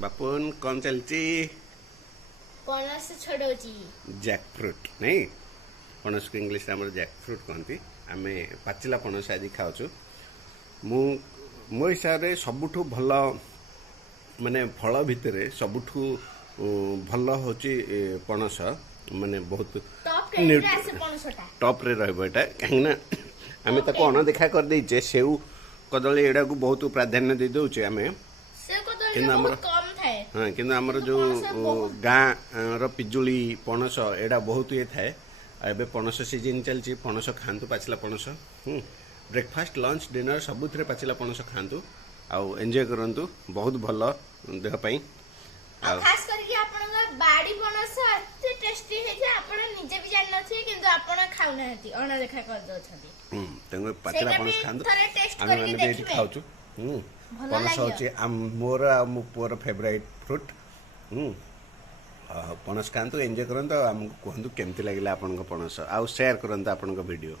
बापुन कौन चलची पनस छडोची Jack fruit नहीं पणस को इंग्लिश आम जैक फ्रूट कहती आम पाचिला पणस आज खाऊँ मो हिसाब से सबुठु भल माने फल भितर सबुठु भल हूँ पणस माने बहुत टॉप रे रहा कहीं आम ताको अणदेखा कर देचे सेऊ कदली एडा को बहुत प्राधान्य दे दौचे आम हाँ कि आमर जो गाँ रिजुली पणस एडा बहुत ये थाए एबे पणस सीजन चलती पणस खातु पाचिला पणस ब्रेकफास्ट लंच डिनर सबुथ पाचिला पणस खातु आउ एंजॉय करंतु बहुत भल देह पई खास करके आपन बाडी पणस अति टेस्टी हे जे आपन निजे भी जान नथि किंतु आपन खाउ नहति अना देखा कर दो छथि तंगे पाचिला पणस खातु हम माने बेटी खाउछु पणस होची मोर आ मो पुअर फेवरेट फ्रूट पणस खातु एंजॉय करंतु हमको कहंतु केमति लागिला आपन को पणस आ शेयर करंतु आपन को वीडियो।